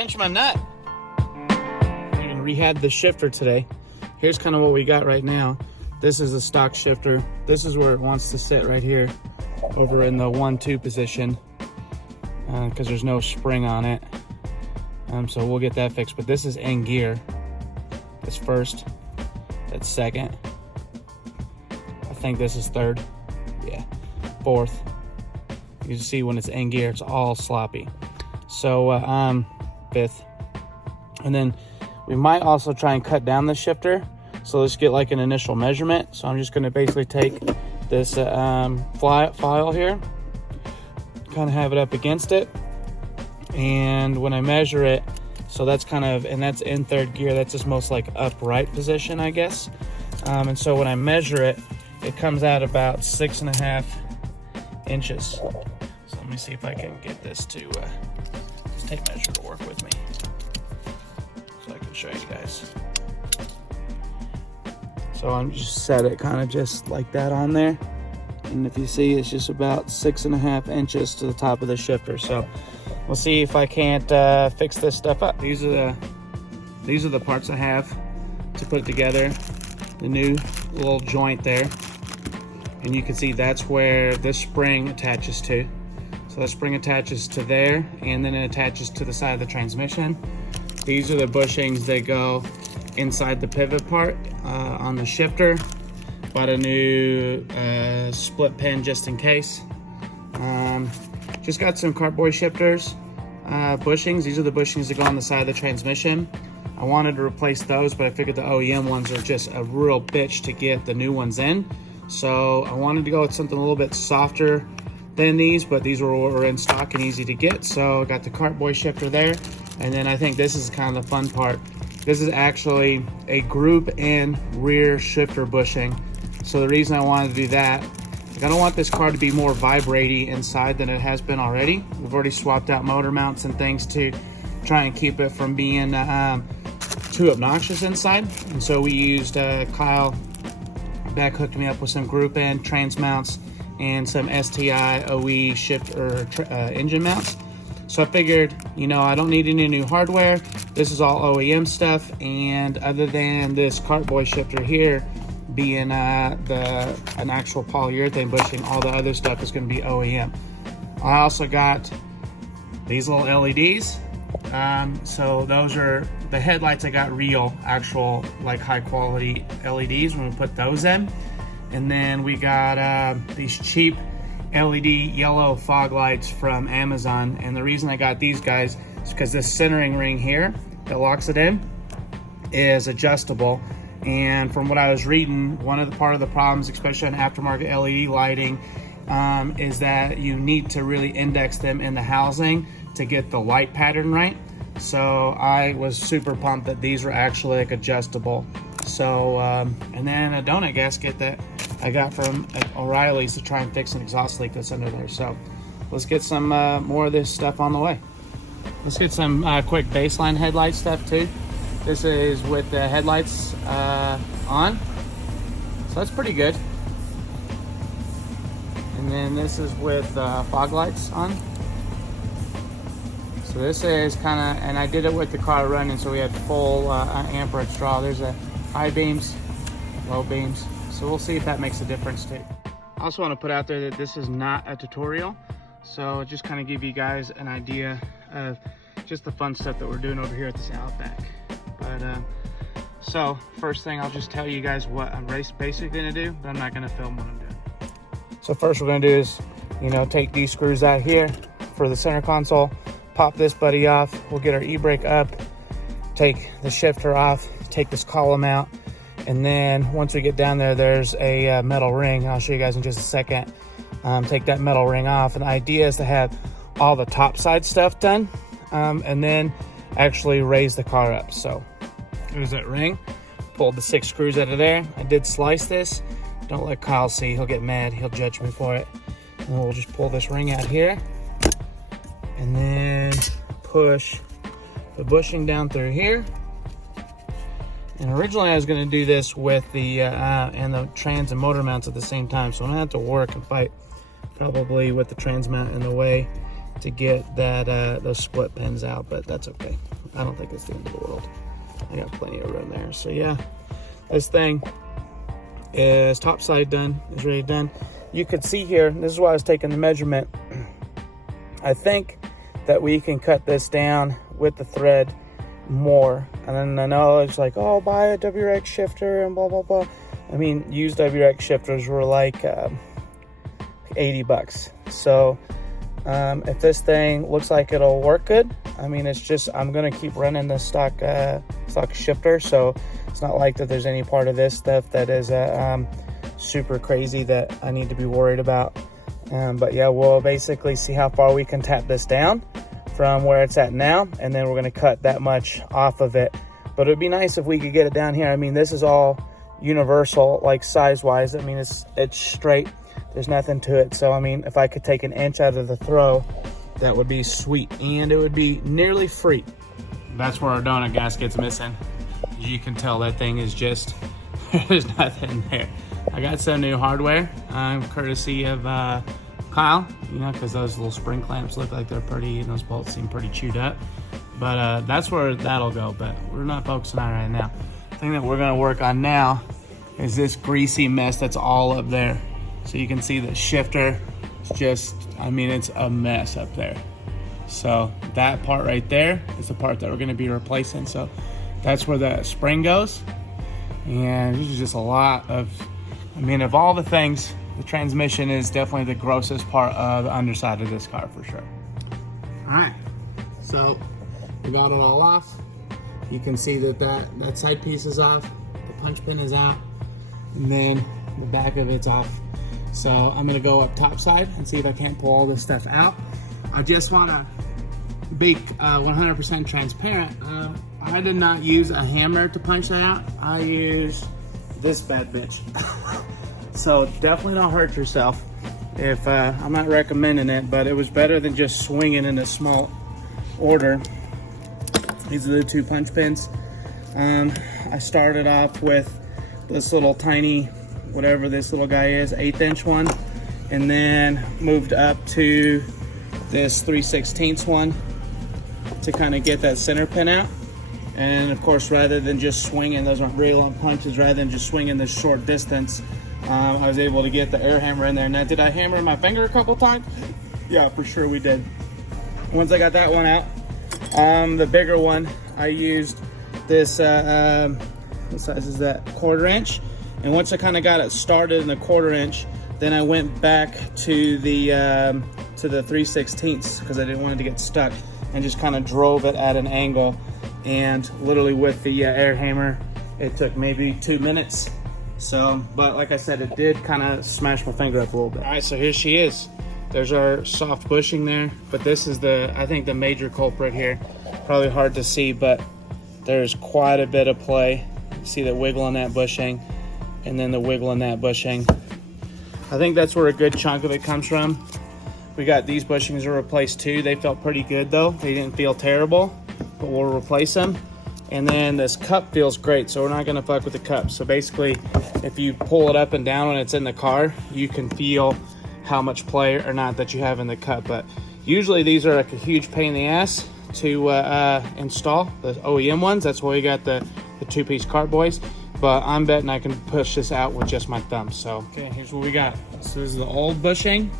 pinch my nut. We're gonna rehab the shifter today. Here's kind of what we got right now. This is a stock shifter. This is where it wants to sit right here, over in the 1-2 position, because there's no spring on it. So we'll get that fixed. But this is in gear. That's first. That's second. I think this is third. Yeah, fourth. You can see when it's in gear, it's all sloppy. So fifth. And then we might also try and cut down the shifter. So let's get like an initial measurement. So I'm just gonna basically take this file here, kind of have it up against it. And when I measure it, so that's kind of, and that's in third gear, that's just most like upright position, I guess. And so when I measure it, it comes out about 6.5 inches. So let me see if I can get this to, this tape measure to work with me, so I can show you guys. So I'm just set it kind of just like that on there. And if you see, it's just about 6.5 inches to the top of the shifter. So we'll see if I can't fix this stuff up. These are the parts I have to put together. The new little joint there. And you can see that's where this spring attaches to. So the spring attaches to there, and then it attaches to the side of the transmission. These are the bushings that go inside the pivot part on the shifter. Bought a new split pin just in case. Just got some Kart Boy shifters, bushings. These are the bushings that go on the side of the transmission. I wanted to replace those, but I figured the OEM ones are just a real bitch to get the new ones in. So I wanted to go with something a little bit softer than these, but these were in stock and easy to get. So I got the Kart Boy shifter there. And then I think this is kind of the fun part. This is actually a group in rear shifter bushing. So the reason I wanted to do that, I don't want this car to be more vibrating inside than it has been already. We've already swapped out motor mounts and things to try and keep it from being too obnoxious inside. And so we used Kyle back hooked me up with some group in trans mounts and some STI OE shift or engine mounts. So I figured, you know, I don't need any new hardware. This is all OEM stuff, and other than this Kart Boy shifter here being an actual polyurethane bushing, all the other stuff is going to be OEM. I also got these little LEDs. So those are the headlights. I got real, actual, like high quality LEDs when we put those in. And then we got these cheap LED yellow fog lights from Amazon. And the reason I got these guys is because this centering ring here that locks it in is adjustable. And from what I was reading, part of the problems, especially on aftermarket LED lighting, is that you need to really index them in the housing to get the light pattern right. So I was super pumped that these were actually like adjustable. So and then a donut gasket that I got from O'Reilly's to try and fix an exhaust leak that's under there. So let's get some more of this stuff on the way. Let's get some quick baseline headlight stuff too. This is with the headlights on, so that's pretty good. And then this is with fog lights on. So this is kind of, and I did it with the car running, so we had full amperage draw. There's a high beams, low beams. So we'll see if that makes a difference too. I also want to put out there that this is not a tutorial. So just kind of give you guys an idea of just the fun stuff that we're doing over here at this Outback. But so first thing, I'll just tell you guys what I'm basically gonna do, but I'm not gonna film what I'm doing. So first we're gonna do is, you know, take these screws out here for the center console, pop this buddy off. We'll get our e-brake up, take the shifter off, take this column out, and then once we get down there, there's a metal ring. I'll show you guys in just a second. Take that metal ring off, and the idea is to have all the top side stuff done, and then actually raise the car up. So there's that ring. Pulled the 6 screws out of there. I did slice this. Don't let Kyle see, he'll get mad, he'll judge me for it. And we'll just pull this ring out here and then push the bushing down through here. And originally I was going to do this with the and the trans and motor mounts at the same time, so I'm gonna have to work and fight probably with the trans mount in the way to get that those split pins out, but that's okay. I don't think it's the end of the world. I got plenty of room there. So yeah, this thing is top side done, is ready done. You could see here, this is why I was taking the measurement. I think that we can cut this down with the thread more. And then I know it's like, oh, buy a WRX shifter and blah, blah, blah. I mean, used WRX shifters were like 80 bucks. So if this thing looks like it'll work good, I mean, it's just, I'm gonna keep running the stock shifter. So it's not like that there's any part of this stuff that is super crazy that I need to be worried about. But yeah, we'll basically see how far we can tap this down from where it's at now, and then we're going to cut that much off of it. But it would be nice if we could get it down here. I mean, this is all universal, like size wise. I mean, it's straight, there's nothing to it. So I mean, if I could take an inch out of the throw, that would be sweet, and it would be nearly free. That's where our donut gasket's missing. As you can tell, that thing is just there's nothing there. I got some new hardware, courtesy of Kyle, you know, because those little spring clamps look like they're pretty, and those bolts seem pretty chewed up. But that's where that'll go, but we're not focusing on it right now. The thing that we're gonna work on now is this greasy mess that's all up there. So you can see the shifter is just, I mean, it's a mess up there. So that part right there is the part that we're gonna be replacing. So that's where the spring goes. And this is just a lot of, I mean, of all the things, the transmission is definitely the grossest part of the underside of this car for sure. All right, so we got it all off. You can see that that side piece is off, the punch pin is out, and then the back of it's off. So I'm gonna go up top side and see if I can't pull all this stuff out. I just wanna be 100% transparent. I did not use a hammer to punch that out. I used this bad bitch. So definitely don't hurt yourself. If I'm not recommending it, but it was better than just swinging in a small order. These are the two punch pins. I started off with this little tiny, whatever this little guy is, 1/8 inch one, and then moved up to this 3/16 one to kind of get that center pin out. And of course, rather than just swinging, those aren't real long punches, rather than just swinging this short distance, I was able to get the air hammer in there. Now, did I hammer my finger a couple times? Yeah, for sure we did. Once I got that one out, the bigger one, I used this, what size is that? 1/4 inch. And once I kind of got it started in the 1/4 inch, then I went back to the 3/16 because I didn't want it to get stuck, and just kind of drove it at an angle. And literally with the air hammer, it took maybe 2 minutes. So, but like I said, it did kind of smash my finger up a little bit. All right, so here she is. There's our soft bushing there, but this is I think the major culprit here. Probably hard to see, but there's quite a bit of play. You see the wiggle in that bushing, and then the wiggle in that bushing. I think that's where a good chunk of it comes from. We got these bushings to replace too. They felt pretty good though. They didn't feel terrible, but we'll replace them. And then this cup feels great, so we're not gonna fuck with the cup. So basically, if you pull it up and down when it's in the car, you can feel how much play or not that you have in the cup. But usually these are like a huge pain in the ass to install, the OEM ones. That's why we got the two-piece Kart Boys. But I'm betting I can push this out with just my thumb. So, okay, here's what we got. So this is the old bushing,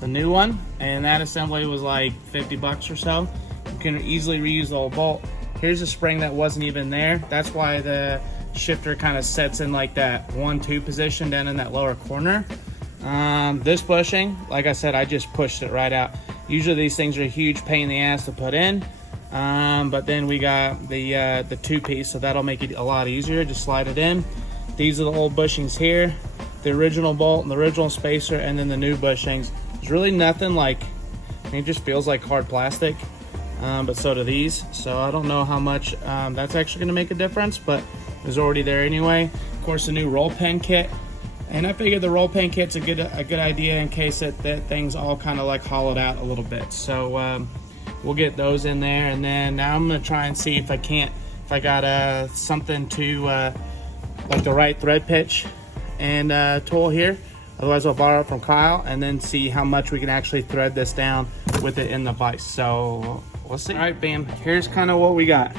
the new one, and that assembly was like 50 bucks or so. You can easily reuse the old bolt. Here's a spring that wasn't even there. That's why the shifter kind of sets in like that 1-2 position down in that lower corner. This bushing, like I said, I just pushed it right out. Usually these things are a huge pain in the ass to put in. But then we got the two-piece, so that'll make it a lot easier. Just slide it in. These are the old bushings here, the original bolt and the original spacer, and then the new bushings. There's really nothing like, it just feels like hard plastic, but so do these. So I don't know how much that's actually gonna make a difference, but it was already there anyway. Of course, the new roll pin kit. And I figured the roll pin kit's a good idea in case that thing's all kind of like hollowed out a little bit. So we'll get those in there, and then now I'm gonna try and see if I got something to like the right thread pitch and tool here. Otherwise, I'll borrow it from Kyle and then see how much we can actually thread this down with it in the vise. So we'll see. All right, bam, here's kind of what we got.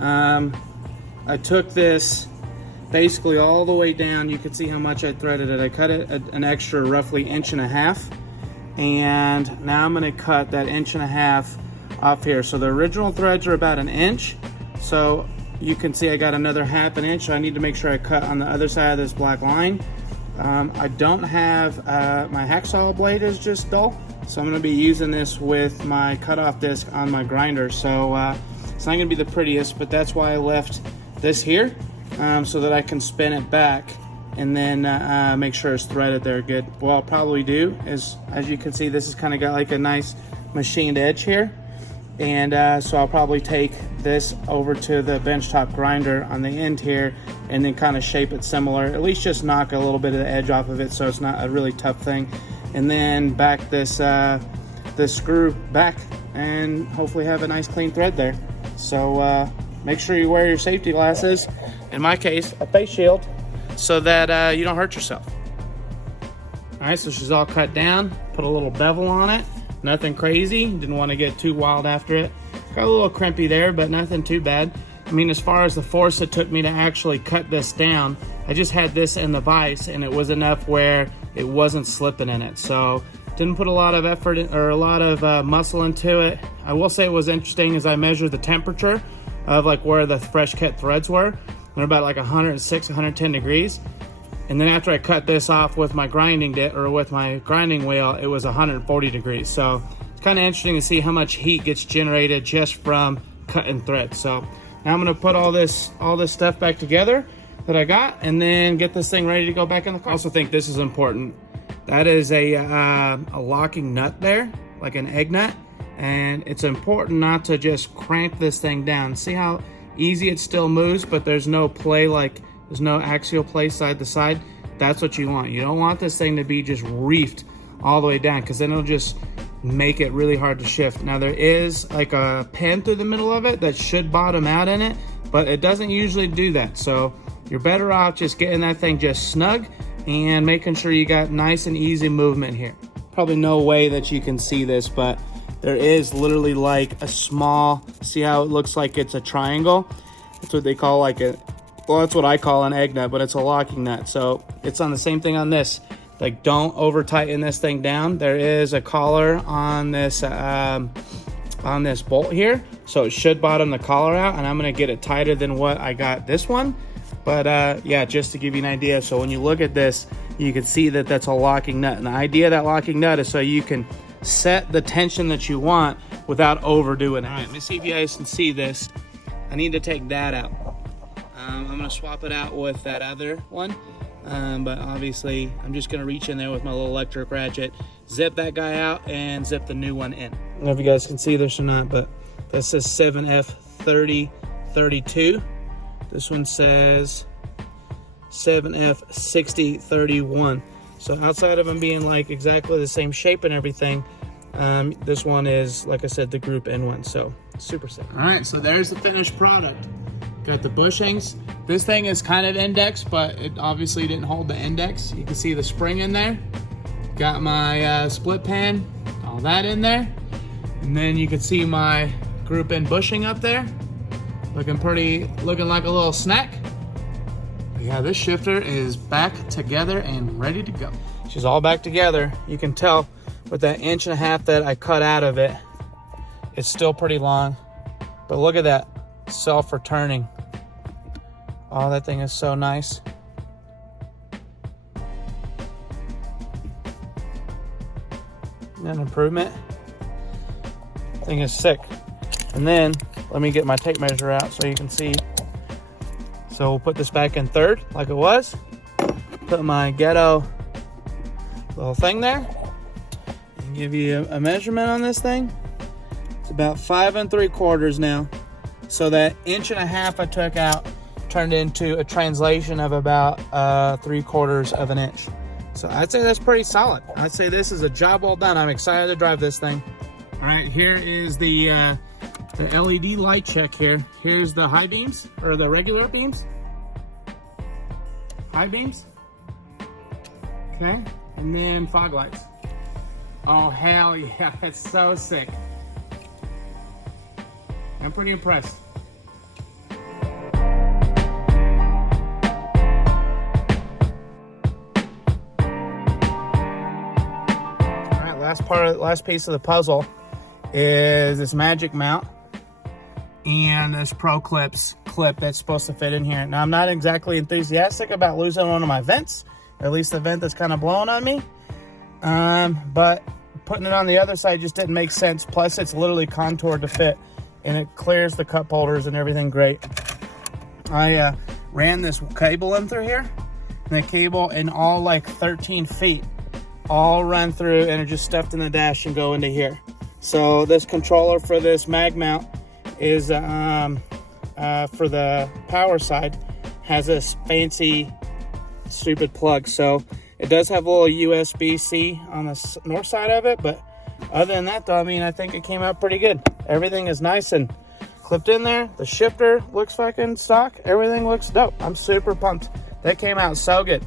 I took this basically all the way down. You can see how much I threaded it. I cut it an extra roughly 1.5 inches. And now I'm gonna cut that 1.5 inches off here. So the original threads are about 1 inch. So you can see I got another 1/2 inch. So I need to make sure I cut on the other side of this black line. I don't have, my hacksaw blade is just dull. So I'm gonna be using this with my cutoff disc on my grinder. So it's not gonna be the prettiest, but that's why I left this here, so that I can spin it back and then make sure it's threaded there good. What I'll probably do is, as you can see, this has kind of got like a nice machined edge here. And so I'll probably take this over to the benchtop grinder on the end here and then kind of shape it similar, at least just knock a little bit of the edge off of it so it's not a really tough thing. And then back this, this screw back and hopefully have a nice clean thread there. So make sure you wear your safety glasses, in my case, a face shield, so that you don't hurt yourself. All right, so she's all cut down, put a little bevel on it. Nothing crazy, didn't want to get too wild after it. Got a little crimpy there, but nothing too bad. I mean, as far as the force it took me to actually cut this down, I just had this in the vise and it was enough where it wasn't slipping in it. So didn't put a lot of effort or a lot of muscle into it. I will say it was interesting as I measured the temperature of like where the fresh cut threads were. They're about like 106, 110 degrees. And then after I cut this off with my grinding wheel, it was 140 degrees. So it's kind of interesting to see how much heat gets generated just from cutting thread. So now I'm gonna put all this stuff back together that I got and then get this thing ready to go back in the car. I also think this is important. That is a locking nut there, like an egg nut. And it's important not to just crank this thing down. See how easy it still moves, but there's no play, like there's no axial play side to side. That's what you want. You don't want this thing to be just reefed all the way down, because then it'll just make it really hard to shift. Now there is like a pin through the middle of it that should bottom out in it, but it doesn't usually do that. So you're better off just getting that thing just snug and making sure you got nice and easy movement here. Probably no way that you can see this, but there is literally like a small, see how it looks like it's a triangle? That's what they call like a, well, that's what I call an egg nut, but it's a locking nut. So it's on the same thing on this. Like, don't over tighten this thing down. There is a collar on this bolt here, so it should bottom the collar out, and I'm gonna get it tighter than what I got this one. But yeah, just to give you an idea. So when you look at this, you can see that that's a locking nut. And the idea of that locking nut is so you can set the tension that you want without overdoing it. All right, let me see if you guys can see this. I need to take that out. I'm gonna swap it out with that other one. But obviously I'm just gonna reach in there with my little electric ratchet, zip that guy out and zip the new one in. I don't know if you guys can see this or not, but that says 7F3032. This one says 7F6031. So outside of them being like exactly the same shape and everything, this one is, like I said, the group N one. So super sick. All right, so there's the finished product. Got the bushings. This thing is kind of indexed, but it obviously didn't hold the index. You can see the spring in there. Got my split pan, all that in there. And then you can see my group N bushing up there. Looking like a little snack. But yeah, this shifter is back together and ready to go. She's all back together. You can tell with that 1.5 inches that I cut out of it, it's still pretty long. But look at that, self-returning. Oh, that thing is so nice. An improvement. Thing is sick. And then let me get my tape measure out so you can see. So we'll put this back in third like it was. Put my ghetto little thing there and give you a measurement on this thing. It's about 5 3/4 now. So that 1.5 inches I took out turned into a translation of about 3/4 of an inch. So I'd say that's pretty solid. I'd say this is a job well done. I'm excited to drive this thing. All right, here is the LED light check here. Here's the high beams, or the regular beams. High beams. Okay, And then fog lights. Oh, hell yeah, that's so sick. I'm pretty impressed. Last piece of the puzzle is this magic mount and this Pro Clips clip that's supposed to fit in here. Now, I'm not exactly enthusiastic about losing one of my vents, at least the vent that's kind of blowing on me, but putting it on the other side just didn't make sense. Plus, it's literally contoured to fit, and it clears the cup holders and everything great. I ran this cable in through here, and the cable in all like 13 feet all run through and are just stuffed in the dash and go into here. So this controller for this mag mount is for the power side, has this fancy stupid plug. So it does have a little USB-C on the north side of it, but other than that though, I mean, I think it came out pretty good. Everything is nice and clipped in there. The shifter looks fucking stock. Everything looks dope. I'm super pumped. That came out so good.